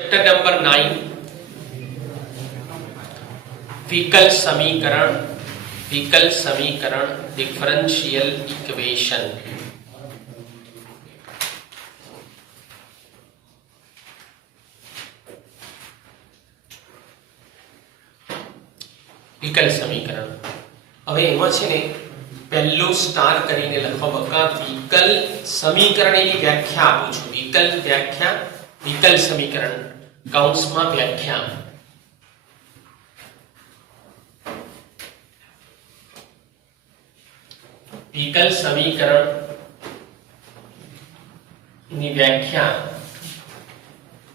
Chapter number 9 विकल समीकरण differential equation. विकल समीकरण હવે એમાં છે ને પહેલું સ્ટાર કરીને લખવા બકા વિકલ સમીકરણની વ્યાખ્યા આપું છું। વિકલ સમીકરણ કૌંસમાં વ્યાખ્યા। विकल समीकरण ની વ્યાખ્યા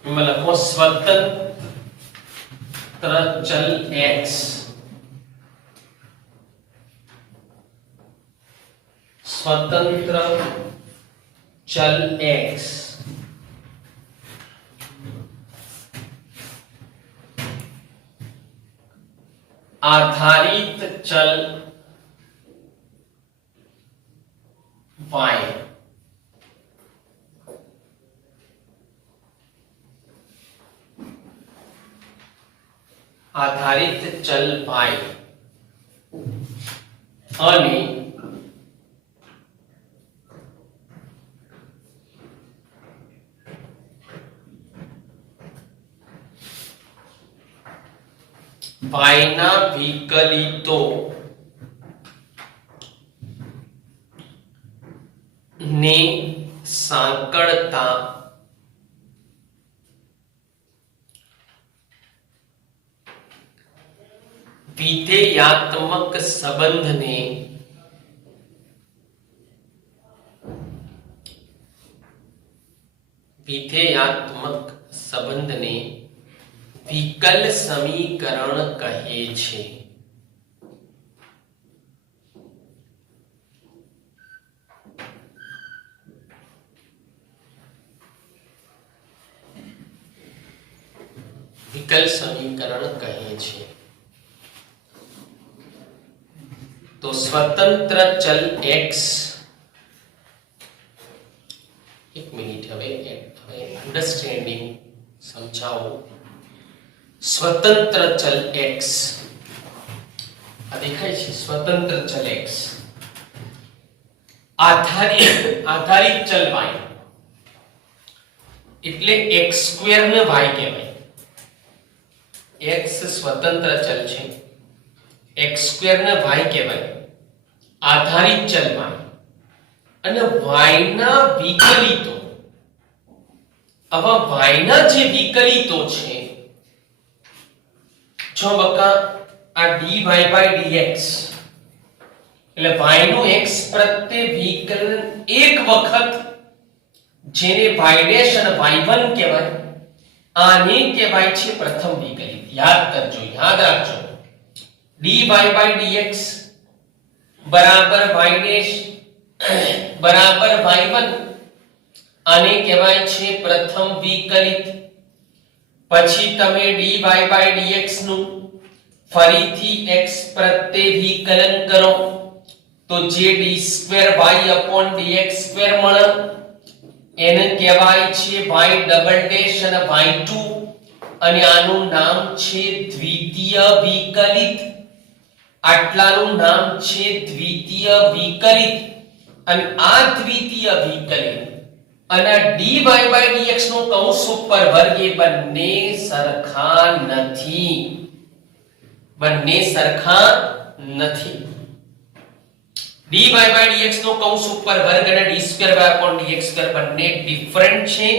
એમાં લખો स्वतंत्र चल x स्वतंत्र चल x आधारित चल y आधारित चल y અને y ના વિકલિતો ने सांकड़ता विधेयात्मक संबंध ने विकल समीकरण कहे छे। विकल समीकरण कहे छे। तो स्वतंत्र चल x एक मिनिट हवे अंडरस्टेन्डिंग समझाओ। स्वतंत्र चल x आ देखाय छे स्वतंत्र चल x आधारित चल y એટલે x² ને y કહેવાય। x स्वतंत्र चल छे x² ने y કહેવાય आधारित चल y અને y ના વિકલિતો આવા y ના જે વિકલિતો છે જો બકા આ dy/dx એટલે y નું x પ્રત્યે વિકલન એક વખત જેને y' અને y1 કહેવાય આને કહેવાય છે પ્રથમ વિકલિત। याद करजो याद रखजो dy/dx बराबर y' बराबर y1 आने कहेवाय छे प्रथम विकलित। પછી તમે dy/dx નું ફરીથી x પ્રત્યે વિકલન કરો તો જે d2y/dx2 મળે એને કહેવાય છે y' અને y2 અને આનું નામ છે દ્વિતીય વિકલિત। આટલાનું નામ છે દ્વિતીય વિકલિત અને આ દ્વિતીય વિકલિત અને dy/dx નો કૌંસ ઉપર વર્ગ એ બંને સરખા નથી। dy/dx નો કૌંસ ઉપર વર્ગ અને d2y/dx2 બંને ડિફરન્ટ છે।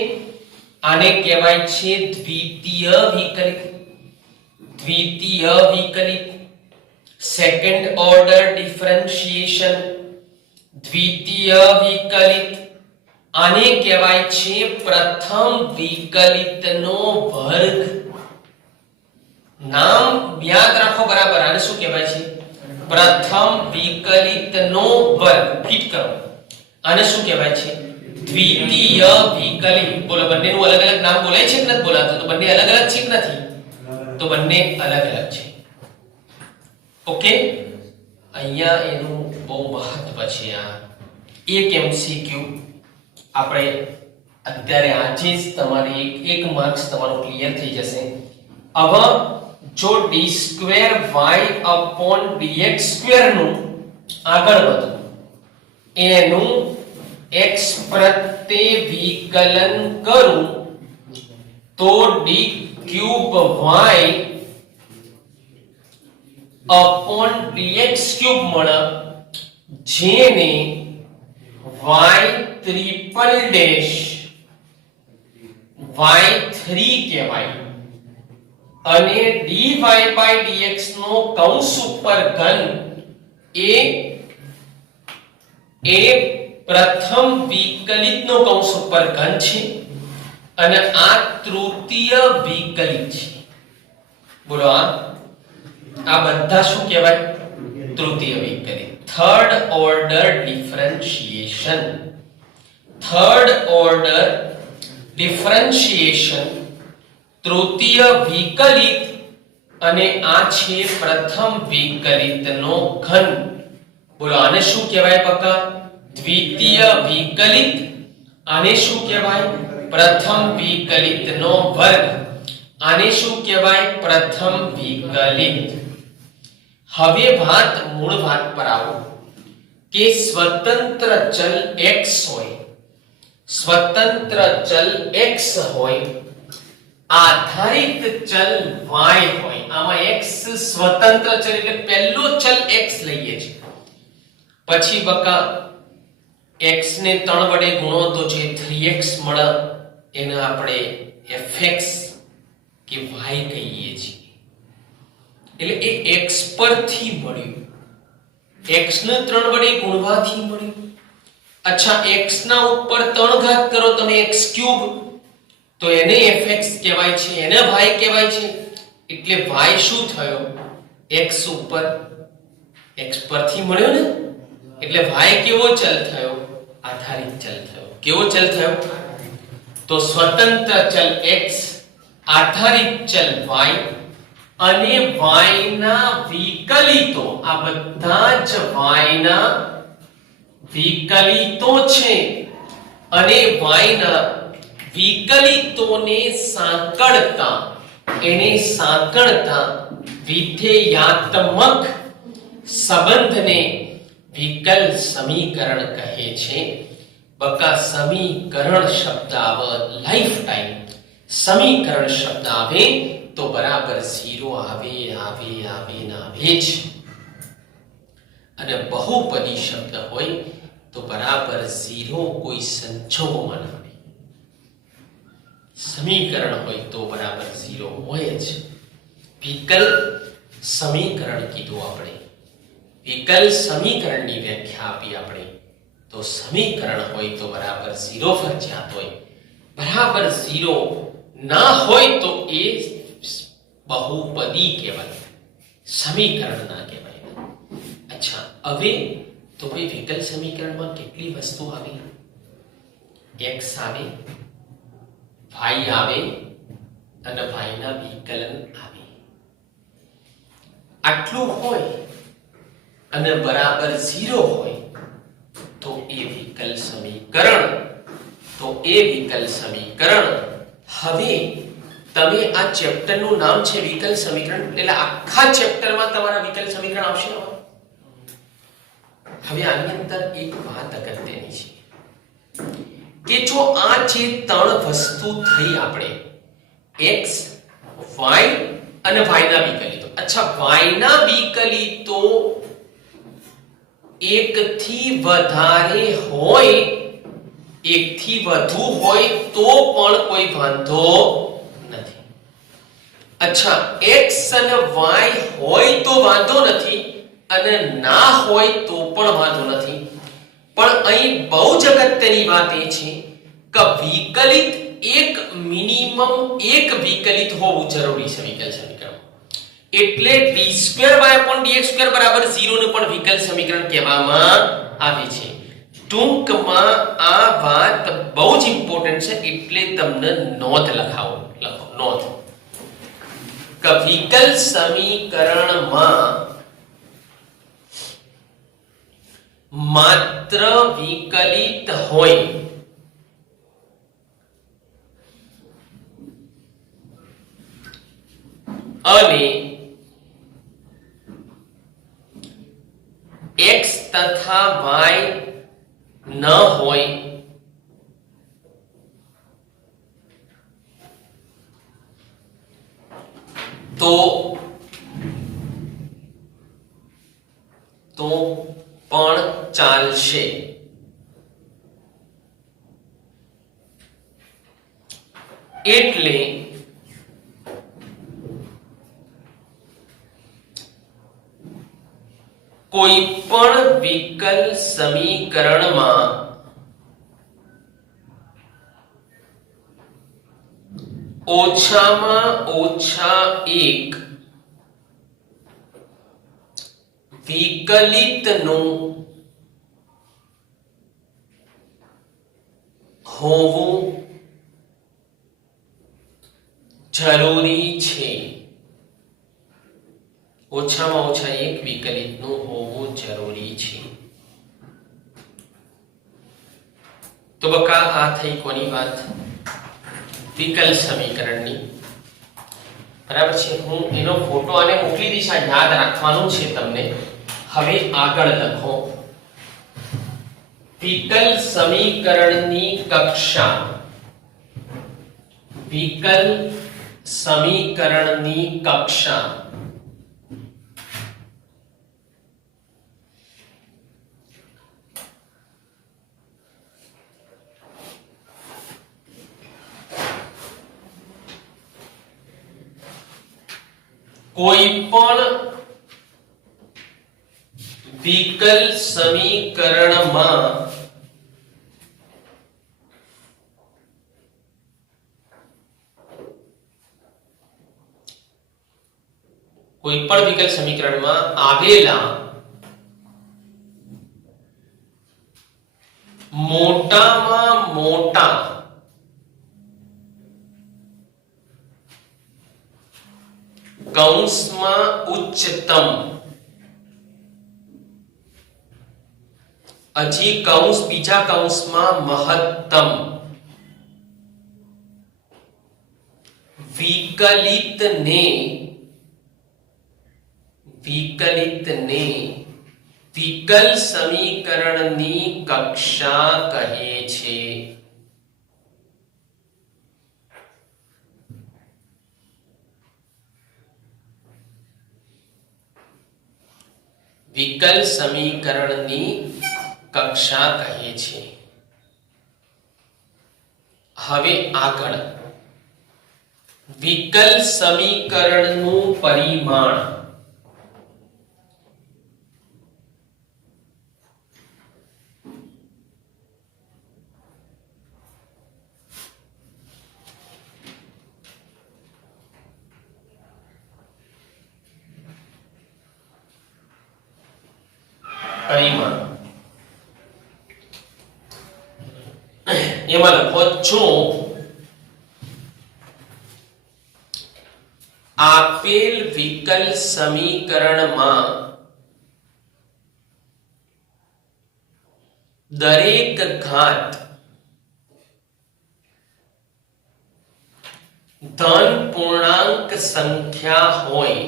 आने कहेवाय छे द्वितीय विकलित सेकंड ऑर्डर डिफरेंशिएशन। द्वितीय विकलित आने कहेवाय छे प्रथम विकलित नो वर्ग। नाम याद राखो बराबर आने शुं कहेवाय छे प्रथम विकलित नो वर्ग फिट करो आने शुं कहेवाय छे द्वितीय विकलित। बोलो बन्ने નું अलग अलग नाम बोलाय છે કે નથી બોલાતો તો બંને अलग अलग છે કે નથી તો બંને अलग अलग છે। ઓકે અહીંયા એનું બહુ મહત્વ છે। આ એક MCQ આપણે અત્યારે આજે જ તમારે એક માર્ક્સ તમારો ક્લિયર થઈ જશે. હવે જો d2 y dx2 નું આગળ વધવું એનું x પ્રત્યે વિકલન કરું તો d3y dx3 મળે, જેને y ટ્રિપલ ડેશ y3 કહેવાય અને dy by dx નો કૌંસ ઉપર ઘન એ પ્રથમ વિકલિત નો કૌંસ ઉપર ઘન છે અને આ તૃતીય વિકલિત છે. બોલો આ બધા શું કહેવાય? તૃતીય વિકલિત. Third order differentiation. Third order differentiation, તૃતીય વિકલિત અને આ છે પ્રથમ વિકલિતનો ઘન. બોલો આને શું કહેવાય બકા? દ્વિતીય વિકલિત. આને શું કહેવાય? પ્રથમ વિકલિતનો વર્ગ. આને શું કહેવાય? પ્રથમ વિકલિત. હવે મૂળ વાત પર આવો કે સ્વતંત્ર ચલ x હોય, સ્વતંત્ર ચલ x હોય, આધારિત ચલ y હોય. આમાં x સ્વતંત્ર ચલ એટલે પહેલો ચલ x લઈએ છે, પછી બકા x ને 3 વડે ગુણો તો જે 3x મળે એને આપણે fx કે y કહીએ છીએ. એટલે એ x પરથી મળ્યું, x ને 3 વડે ગુણવાથી મળ્યું. અચ્છા, x ના ઉપર 3 ઘાત કરો તમે x ક્યુબ, તો એને fx કહેવાય છે, એને y કહેવાય છે. એટલે y શું થયો? x ઉપર x પરથી મળ્યો ને, એટલે y કેવો ચલ થયો? આધારિત ચલ થયો. કેવો ચલ થયો? તો સ્વતંત્ર ચલ x, આધારિત ચલ y અને y ના વિકલિતો, આ બધા જ y ના વિકલિતો છે અને y ના વિકલિતોને સાંકળતા, એને સાંકળતા વિધેયાત્મક સંબંધને વિકલ સમીકરણ કહે છે. બકા સમીકરણ શબ્દ આવે લાઈફ ટાઈમ, સમીકરણ શબ્દ આવે તો બરાબર 0 આવે આવે આવે ને આવે જ. અને બહુપદી શબ્દ હોય તો બરાબર 0 કોઈ સંજોગોમાં ના આવે. સમીકરણ હોય તો બરાબર 0 હોય જ. વિકલ સમીકરણ કીધું આપણે, વિકલ સમીકરણની વ્યાખ્યા આપી આપણે. તો સમીકરણ હોય તો બરાબર 0 ફરજિયાત હોય. બરાબર 0 ના હોય તો એ બહુપદી કહેવાય, સમીકરણ ના કહેવાય. અચ્છા, હવે તો ભાઈ વિકલ સમીકરણમાં કેટલી વસ્તુ આવી? x આવે, y આવે અને y ના વિકલન આવે. આટલું હોય અને બરાબર 0 હોય તો એ વિકલ સમીકરણ. તો એ વિકલ સમીકરણ. હવે તમે આ ચેપ્ટર નું નામ છે વિકલ સમીકરણ, એટલે આખા ચેપ્ટરમાં તમારા વિકલ સમીકરણ આવશે. હવે આની અંદર એક વાત અગત્યની છે કે જો આ જે 3 વસ્તુ થઈ આપણે x, y અને y ના વિકલિતો. અચ્છા, y ના વિકલિતો એક થી વધારે હોય, એક થી વધુ હોય તો પણ કોઈ વાંધો નથી. અચ્છા, x અને y હોય તો વાંધો નથી અને ના હોય તો પણ વાંધો નથી. પણ અહીં બહુ જ અગત્યની વાત એ છે કે વિકલિત એક મિનિમમ એક વિકલિત હોવું જરૂરી છે વિકલ સમીકરણ. એટલે d2y/dx2 બરાબર 0 ને પણ વિકલ સમીકરણ કહેવામાં આવે છે. ટૂંકમાં આ વાત બહુ જ ઇમ્પોર્ટન્ટ છે, એટલે તમને નોંધ લખો નોંધ કે વિકલ સમીકરણમાં માત્ર વિકલિત હોય અને x તથા y ન હોય તો પણ ચાલશે. એટલે કોઈ પણ વિકલ સમીકરણમાં ઓછામાં ઓછા એક વિકલિતનું હોવું જરૂરી છે. ઓછામાં ઓછા એક વિકલિતનું હોવું જરૂરી છે. તો બકા આ થઈ કોની વાત? વિકલ સમીકરણની. બરાબર છે. હું એનો ફોટો અને મોકલી દઈશ, આ યાદ રાખવાનું છે તમને. હવે આગળ લખો. વિકલ સમીકરણની કક્ષા. વિકલ સમીકરણની કક્ષા કોઈ પણ વિકલ સમીકરણમાં આવેલા મોટામાં મોટા કૌંસમાં ઉચ્ચતમ, હજી કૌંસ બીજા કૌંસમાં મહત્તમ વિકલિતને વિકલ સમીકરણની કક્ષા કહે છે. વિકલ સમીકરણની કક્ષા કહે છે. હવે આગળ વિકલ સમીકરણનું પરિમાણ. એમાં લખો જો આપેલ વિકલ સમીકરણમાં દરેક ઘાત ધન પૂર્ણાંક સંખ્યા હોય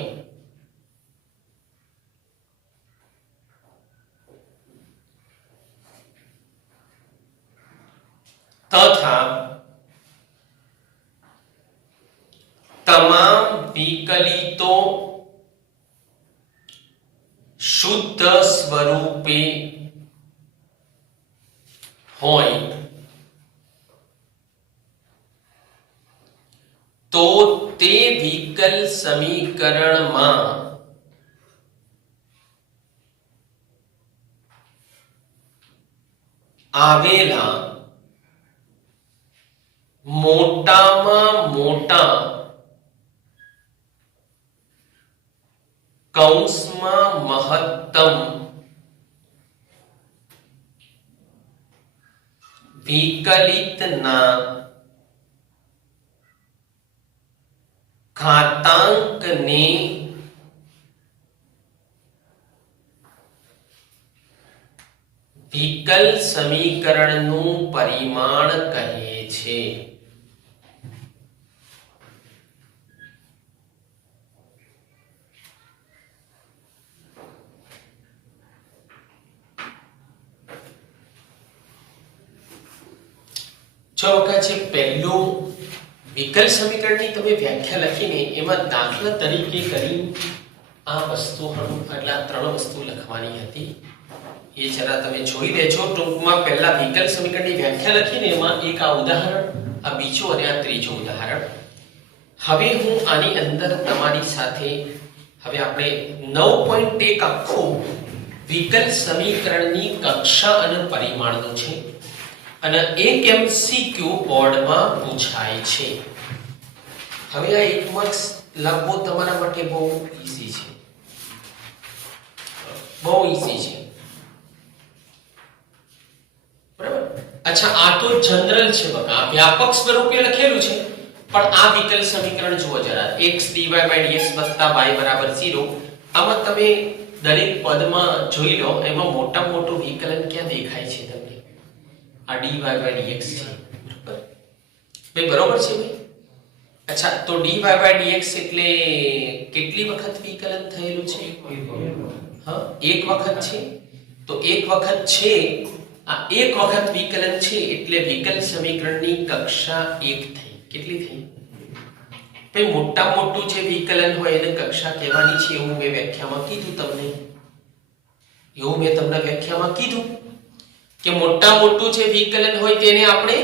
તથા તમામ વિકલિતો શુદ્ધ સ્વરૂપે હોય તો તે વિકલ સમીકરણમાં આવેલા મોટામાં મોટા કૌંસમાં મહત્તમ વિકલિતના ઘાતાંકને વિકલ સમીકરણનું પરિમાણ કહે છે. જો વખત છે પહેલું વિકલ સમીકરણની તમે વ્યાખ્યા લખીને એમાં દાખલા તરીકે કરી આ વસ્તુ એટલે આ ત્રણ વસ્તુ લખવાની હતી એ જરા તમે જોઈ લેજો ટૂંકમાં પહેલા વિકલ સમીકરણની વ્યાખ્યા લખીને એમાં એક આ ઉદાહરણ આ બીજું અને આ ત્રીજું ઉદાહરણ હવે હું આની અંદર તમારી સાથે હવે આપણે 9.1 આખું વિકલ સમીકરણની કક્ષા અને પરિમાણનું છે અને એક એમસીક્યુ બોર્ડમાં પૂછાય છે હવે આ એક માર્ક્સ લખવો તમારા માટે બહુ ઈઝી છે બહુ ઈઝી છે બરાબર અચ્છા આ તો જનરલ છે બકા વ્યાપક સ્વરૂપે લખેલું છે પણ આ વિકલ સમીકરણ જુઓ જરા x dy dx y 0 આમાં તમે દરેક પદમાં જોઈ લો એમાં મોટા મોટું વિકલન ક્યાં દેખાય છે તમને આ dy dx છે બરાબર બરોબર છે ભાઈ અચ્છા તો dy dx એટલે કેટલી વખત વિકલન થયેલું છે હા એક વખત છે તો એક વખત છે આ એક વખત વિકલન છે એટલે વિકલ સમીકરણની કક્ષા 1 થઈ કેટલી થઈ ભાઈ મોટા મોટું જે વિકલન હોય એને કક્ષા કહેવાની છે એવું મેં વ્યાખ્યામાં કીધું તમને કે મોટા મોટું જે વિકલન હોય તેને આપણે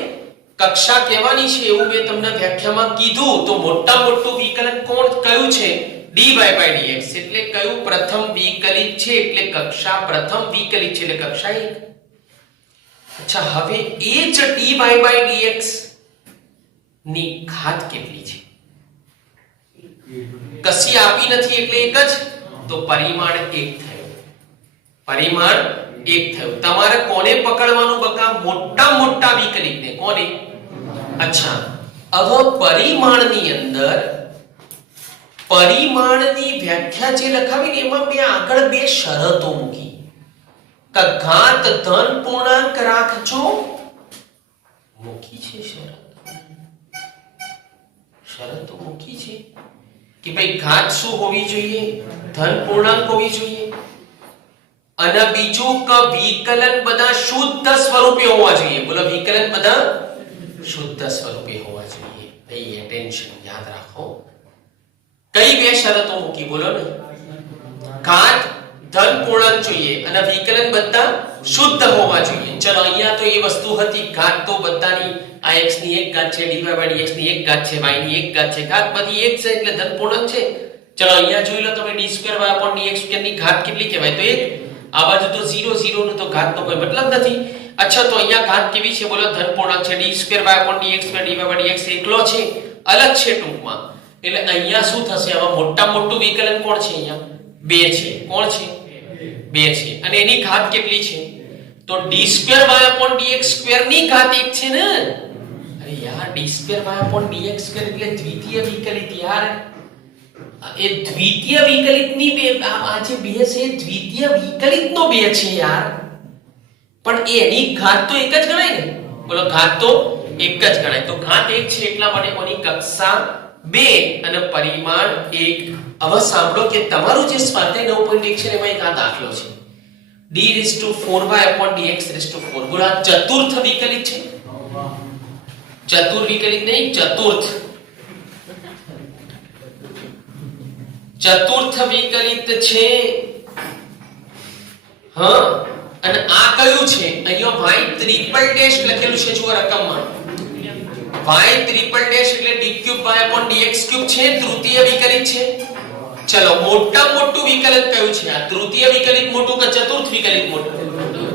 કક્ષા કહેવાની છે એવું મેં તમને વ્યાખ્યામાં કીધું તો મોટા મોટું વિકલન કોણ કયું છે dy dx એટલે કયું પ્રથમ વિકલિત છે એટલે કક્ષા પ્રથમ વિકલિત છે એટલે કક્ષા 1 અચ્છા હવે એ જ dy dx ની ઘાત કેટલી છે કશી આપી નથી એટલે એક જ તો પરિમાણ 1 થયું તમારે કોને પકડવાનું બકા મોટા મોટા વિકલિતને કોને અચ્છા હવે પરિમાણની અંદર પરિમાણની વ્યાખ્યા જે લખાવીને એમાં મેં આગળ બે શરતો મૂકી કે ઘાત ધન પૂર્ણાંક રાખજો મૂકી છે શરતો મૂકી છે કે ભાઈ ઘાત શું હોવી જોઈએ ધન પૂર્ણાંક હોવી જોઈએ અને બીજું કે વિકલન બધા શુદ્ધ સ્વરૂપે હોવા જોઈએ બોલો વિકલન બધા શુદ્ધ સ્વરૂપે હોવા જોઈએ ભાઈ એટેન્શન યાદ રાખો કઈ બે શરતો મૂકી બોલો ને ઘાત ધન પૂર્ણાંક જોઈએ અને વિકલન બધા શુદ્ધ હોવા જોઈએ ચલો અહીંયા તો એ વસ્તુ હતી ઘાત તો બધાની આ x ની એક ઘાત છે dy dx ની એક ઘાત છે y ની એક ઘાત છે ઘાત બધી એક છે એટલે ધન પૂર્ણાંક છે ચલો અહીંયા જોઈ લો તમે d2y/dx2 ની ઘાત કેટલી કહેવાય તો 1 આ બાજુ તો 0 0 નો તો ઘાતનો કોઈ મતલબ નથી અચ્છા તો અહીંયા ઘાત કેવી છે બોલો ધન પૂર્ણાંક છે d2y/dx2 dy dx એકલો છે અલગ છે ટૂંકમાં એટલે અહીંયા શું થશે આમાં મોટા મોટું વિકલન કોણ છે અહીંયા 2 છે કોણ છે 2 છે અને એની ઘાત કેટલી છે તો d2y/dx2 ની ઘાત 1 છે ને અરે યાર d2y/dx2 એટલે દ્વિતીય વિકલિત યાર એ દ્વિતીય વિકલિતની બે આ જે બે છે દ્વિતીય વિકલિતનો 2 છે યાર પણ એની ઘાત તો એક જ ગણાય ને બોલો ઘાત તો એક જ ગણાય તો ઘાત 1 છે એટલા માટે કોની કક્ષા 2 અને પરિમાણ 1 હવે સાંભળો કે તમારું જે સ્વાધ્યાય 9.1 છે એમાં એક આ દાખલો છે d4y/dx4 બોલો આ ચતુર્થ વિકલિત છે ચતુર વિકલિત નહીં ચતુર્થ વિકલિત છે હા અને આ કયું છે અહીંયા y ટ્રિપલ ડેશ લખેલું છે જો રકમમાં y ટ્રિપલ ડેશ એટલે d3y/dx3 છે તૃતીય વિકલિત છે ચલો મોટા મોટું વિકલન કયું છે આ તૃતીય વિકલિત મોટું કે ચતુર્થ વિકલિત મોટું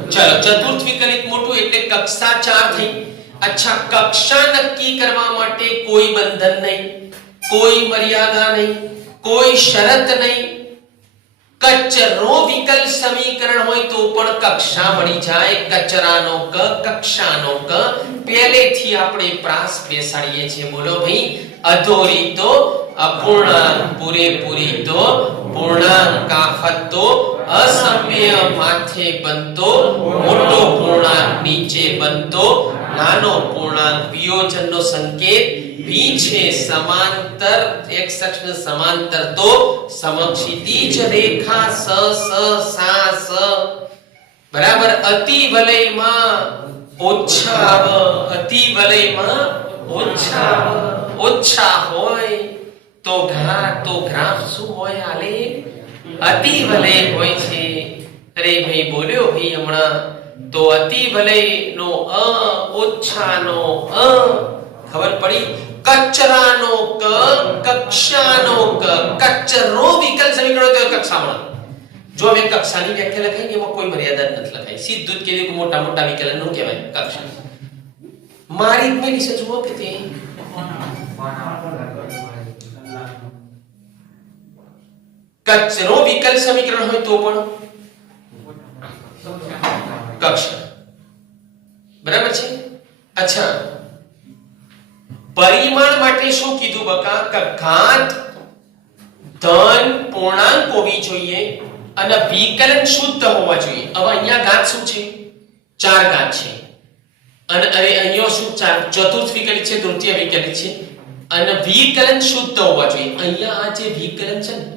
ચલો ચતુર્થ વિકલિત મોટું એટલે કક્ષા 4 થઈ અચ્છા કક્ષા નક્કી કરવા માટે કોઈ બંધન નહીં કોઈ મર્યાદા નહીં કોઈ શરત નહીં કચરો વિકલ સમીકરણ હોય તો પણ કક્ષા મળી જાય કચરાનો ક કક્ષાનો ક પહેલેથી આપણે પ્રાસ બેસાડીએ છીએ બોલો ભાઈ અધોરી તો અપૂર્ણાંક પૂરેપૂરી તો પૂર્ણાંક આફત તો અસમ્ય માથે બનતો મોટો પૂર્ણાંક નીચે બનતો નાનો પૂર્ણાંક વિયોજનનો સંકેત v છે સમાંતર x અક્ષને સમાંતર તો સમક્ષિતિજ રેખા સ સ સા સ બરાબર અતિ વલયમાં ઓછા આવે, અતિ વલયમાં ઓછા આવે. ઓછા હોય તો ગ્રાફ શું હોય? આલેખ અતિ વલય હોય છે. અરે ભાઈ બોલ્યો ભાઈ હમણાં તો અતિ વલય નો ઓછાનો ખબર પડી. કચરાનો ક, કક્ષાનો ક. કચરો વિકલ્પ સમીકરણ તો કક્ષામાં. જો અમે કક્ષાની વ્યાખ્યા લખાઈ ને એમાં કોઈ મર્યાદા નથી લખાઈ. સીધું જ કીધું કે મોટા મોટા વિકલન નું કહેવાય કક્ષા. મારી મેં વિશે જુઓ કે તે કચરો વિકલ્પ સમીકરણ હોય તો પણ કક્ષા. બરાબર છે. અચ્છા, પરિમાણ માટે શું કીધું બકા? કે ઘાત ધન પૂર્ણાંક હોવી જોઈએ અને વિકલન શુદ્ધ હોવા જોઈએ. હવે અહીંયા ઘાત શું છે? 4 ઘાત છે. અને અરે અહીંયા શું ચતુર્થ વિકલિત છે, તૃતીય વિકલિત છે અને વિકલન શુદ્ધ હોવા જોઈએ. અહીંયા આ જે વિકલન છે ને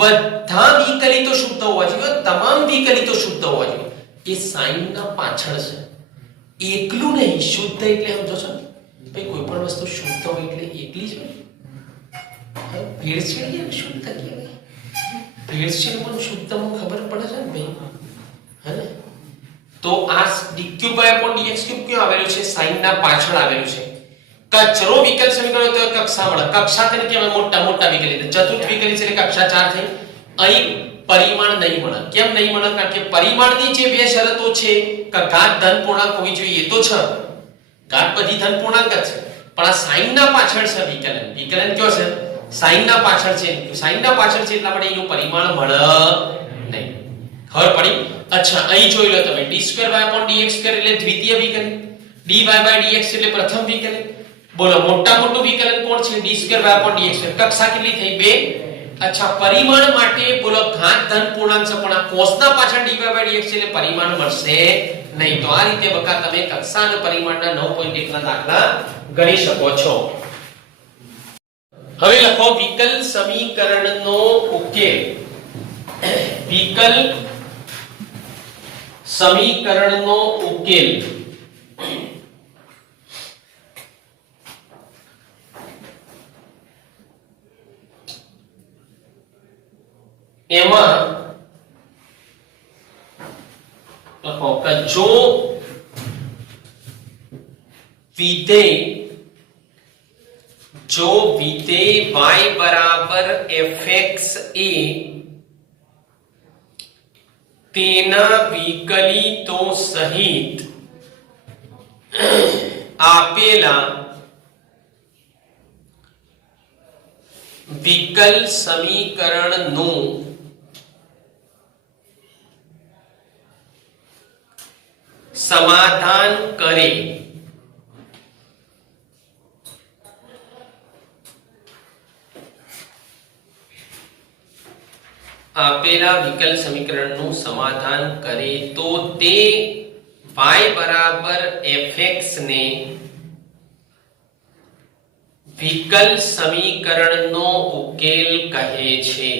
બધા વિકલિતો શુદ્ધ હોવા જોઈએ, તમામ વિકલિતો શુદ્ધ હોવા જોઈએ. એ સાઈન ના પાછળ છે, એકલું નહીં. શુદ્ધ એટલે સમજો છો ને ભાઈ, કોઈ પણ વસ્તુ શુદ્ધ હોય એટલે એકલી જ હોય. ભેળસેળ એ શુદ્ધ કહેવાય. ભેળસેળ પણ શુદ્ધમાં ખબર પડે છે ને ભાઈ, હે ને? તો આ dq/dx ક્યાં આવેલું છે? સાઈન ના પાછળ આવેલું છે. કચરો વિકલ્પ સમીકરણ તો કક્ષા મળે. કક્ષા તરીકે હવે મોટા મોટા વિકલિત, ચતુર્થ વિકલિત એટલે કક્ષા 4 થઈ. અહીં પરિમાણ નહીં મળે. કેમ નહીં મળે? કારણ કે પરિમાણની જે બે શરતો છે કે ઘાત ધન પૂર્ણાંક હોવી જોઈએ, એ તો છે. ઘાત બધી ધન પૂર્ણાંક જ છે, પણ આ સાઈન ના પાછળ છે વિકલન. વિકલન કયો છે? સાઈન ના પાછળ છે. સાઈન ના પાછળ છે એટલા માટે એનું પરિમાણ મળે નહીં. ખબર પડી? અચ્છા, અહીં જોઈ લો તમે d2y/dx એટલે દ્વિતીય વિકલન, dy/dx એટલે પ્રથમ વિકલન. બોલો મોટા મોટું વિકલન કોણ છે? d2y/dx. કક્ષા કેટલી થઈ? 2. અચ્છા, પરિમાણ માટે બોલો ઘાત ધન પૂર્ણાંક છે, પણ આ કોષના પાછળ dy/dx એટલે પરિમાણ મળશે નહીં. તો આ રીતે બકા તમે કક્ષા અને પરિમાણના 9.1 ના દાખલા ગણી શકો છો. હવે લખો વિકલ સમીકરણનો ઉકેલ. વિકલ સમીકરણનો ઉકેલ. એમાં લખો કે જો વિધેય y બરાબર fx એ તેના વિકલિતો સહિત આપેલા વિકલ સમીકરણનું સમાધાન કરે. આપેલા વિકલ સમીકરણનું સમાધાન કરે તો તે y બરાબર fx ને વિકલ સમીકરણનો ઉકેલ કહે છે.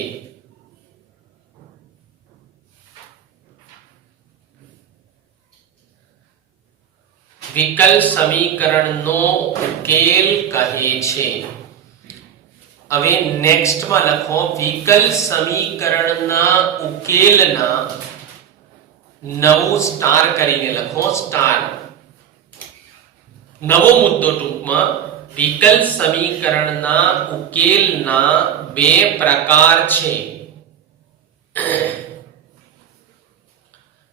વિકલ સમીકરણનો ઉકેલ કહે છે. હવે નેક્સ્ટ માં લખો વિકલ સમીકરણના ઉકેલના નવું સ્ટાર કરીને લખો. સ્ટાર નવો મુદ્દો ટૂંકમાં વિકલ સમીકરણના ઉકેલના બે પ્રકાર છે.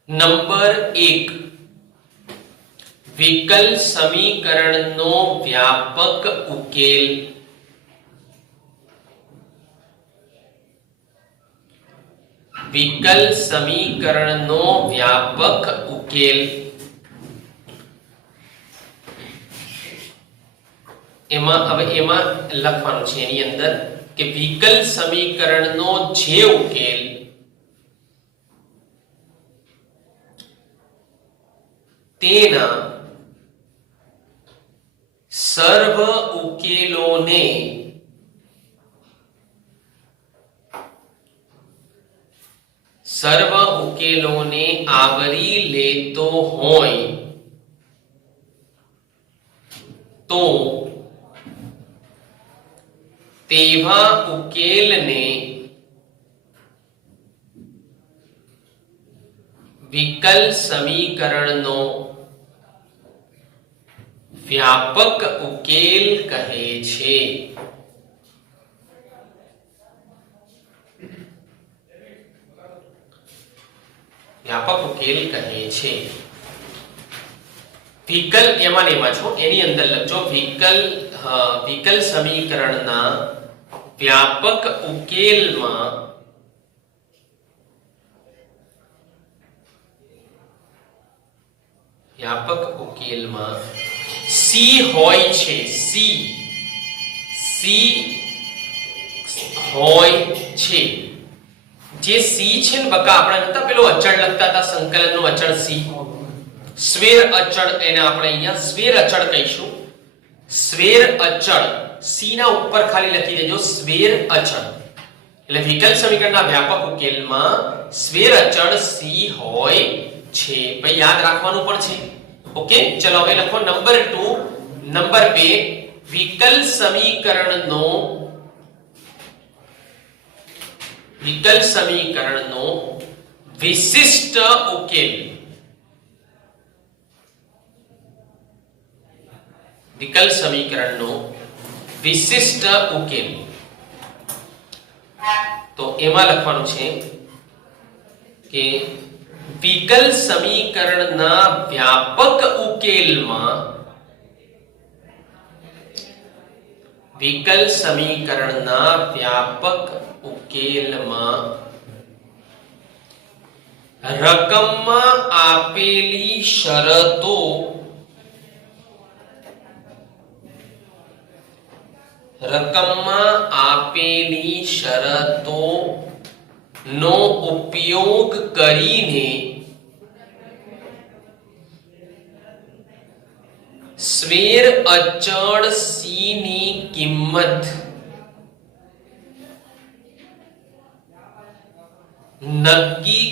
નંબર 1 વિકલ સમીકરણનો વ્યાપક ઉકેલ. વિકલ સમીકરણનો વ્યાપક ઉકેલ. એમાં લખવાનું છે એની અંદર કે વિકલ સમીકરણનો જે ઉકેલ તેના સર્વ ઉકેલોને આવરી લેતો હોય તો તેવા ઉકેલને વિકલ સમીકરણનો વ્યાપક ઉકેલ કહે છે. વ્યાપક ઉકેલ કહે છે. વિકલ એમાં લેવા છો, એની અંદર લખજો વિકલ સમીકરણના વ્યાપક ઉકેલમાં સી હોય છે. સી હોય છે. જે સી છે ને બકા, આપણે નતા પેલો અચળ લખતા હતા, સંકલનનો અચળ સી, સ્વેર અચળ, એને આપણે અહીંયા સ્વેર અચળ કહીશું. સ્વેર અચળ સી ના ઉપર ખાલી લખી દેજો સ્વેર અચળ. એટલે વિકલ સમીકરણના વ્યાપક ઉકેલમાં સ્વેર અચળ સી હોય છે. ભાઈ યાદ રાખવાનું પણ છે. ઓકે, ચલો હવે લખો નંબર 2. નંબર 2, વિકલ સમીકરણનો વિશિષ્ટ ઉકેલ. વિકલ સમીકરણનો વિશિષ્ટ ઉકેલ. તો એમાં લખવાનું છે કે વિકલ સમીકરણના વ્યાપક ઉકેલમાં રકમમાં આપેલી શરતો નો ઉપયોગ કરીને સ્વેર અચળ સી ની કિંમત નક્કી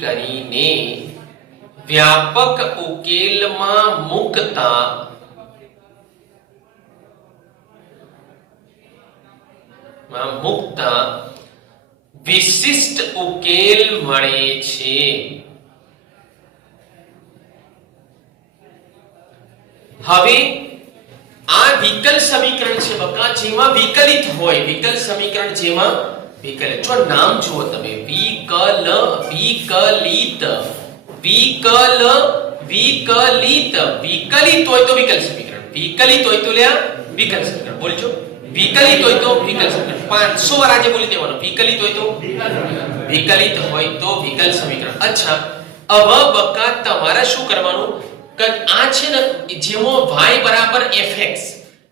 કરીને વ્યાપક ઉકેલમાં મૂકતા વિશિષ્ટ ઉકેલ મળે છે. હવે આ વિકલ સમીકરણ છે બકા, જેમાં વિકલિત હોય. વિકલ સમીકરણ જેમાં વિકલિત, જો નામ જુઓ તમે, વિકલિત હોય તો વિકલ સમીકરણ, વિકલિત હોય તો લ્યા વિકલ સમીકરણ. બોલજો, વિકલિત હોય તો વિકલ સમીકરણ. 500 વાર આજે બોલી દેવાનું. વિકલિત હોય તો વિકલ સમીકરણ. અચ્છા, હવે બકા તમારે શું કરવાનું કે આ છે ને જેમાં y બરાબર fx,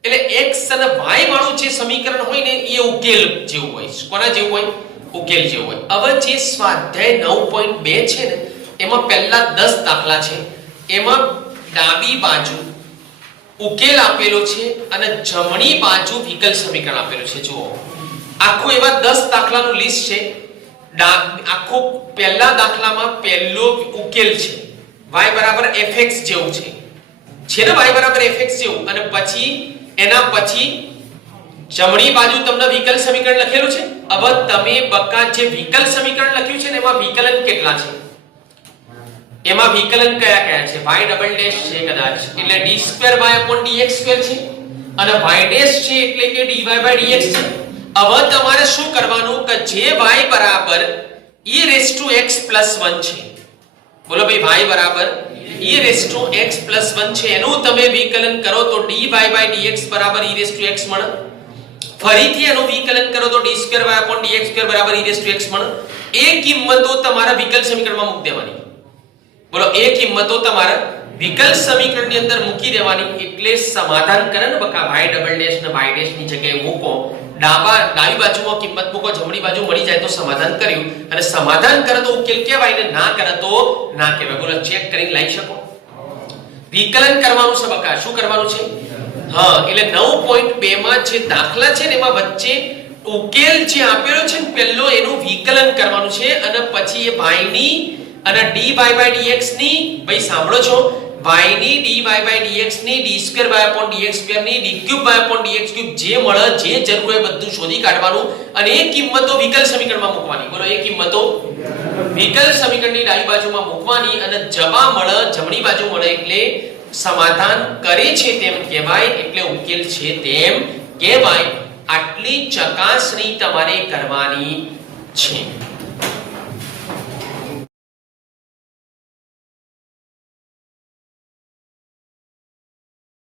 એટલે x અને y વાળું જે સમીકરણ હોય ને એ ઉકેલ જેવું હોય. કોના જેવું હોય? ઉકેલ જેવું હોય. હવે જે સ્વાધ્યાય 9.2 છે ને એમાં પહેલા 10 દાખલા છે, એમાં ડાબી બાજુ ઉકેલ આપેલો છે અને જમણી બાજુ વિકલ સમીકરણ આપેલું છે. જુઓ, આખું એવા 10 દાખલાનું લિસ્ટ છે. આખો પહેલા દાખલામાં પહેલો ઉકેલ છે y બરાબર fx જેવું છે ને, y બરાબર fx જેવું, અને પછી એના પછી જમણી બાજુ તમને વિકલ સમીકરણ લખેલું છે. હવે તમે બકા જે વિકલ સમીકરણ લખ્યું છે ને એમાં વિકલન કેટલા છે? એમાં વિકલન કયા કયા છે? y ડબલ ડેશ છે કદાચ, એટલે d2y/dx2 છે, અને y ડેશ છે એટલે કે dy/dx છે. હવે તમારે શું કરવાનું કે જે y બરાબર e⁻x+1 છે, બોલો ભાઈ, y બરાબર e⁻x+1 છે, એનું તમે વિકલન કરો તો dy/dx બરાબર e⁻x મળે. ફરીથી એનું વિકલન કરો તો d2y/dx2 બરાબર e⁻x મળે. એ કિંમતો તમારા વિકલ સમીકરણમાં મૂકી દેવાની. બોલો, એ કિંમતો તમારા વિકલ સમીકરણની અંદર મૂકી દેવાની. એટલે સમાધાન કરે ને બકા, y ડબલ ડેશ ને y ડેશ ની જગ્યાએ મૂકો, ડાબી બાજુમાં કિંમત મૂકો, જમણી બાજુ મળી જાય તો સમાધાન કર્યું. અને સમાધાન કરે તો ઉકેલ કહેવાય ને ના કરે તો ના કહેવાય. બોલો, ચેક કરીને લઈ શકો. વિકલન કરવાનું છે બકા. શું કરવાનું છે? હા, એટલે 9.2 માં જે દાખલા છે ને એમાં વચ્ચે ઉકેલ જે આપેલો છે ને પહેલો એનું વિકલન કરવાનું છે અને પછી એ y ની અને dy/dx ની ભાઈ સાંભળો છો y ની dy/dx ની d2y/dx2 ની d3y/dx3 જે મળે જે જરૂર હોય બધું શોધી કાઢવાનું અને એ કિંમતો વિકલ સમીકરણમાં મૂકવાની. બોલો એ કિંમતો વિકલ સમીકરણની ડાબી બાજુમાં મૂકવાની અને જવાબ મળે જમણી બાજુ મળે એટલે સમાધાન કરે છે તેમ કહેવાય એટલે ઉકેલ છે તેમ કહેવાય. આટલી ચકાસણી તમારે કરવાની છે.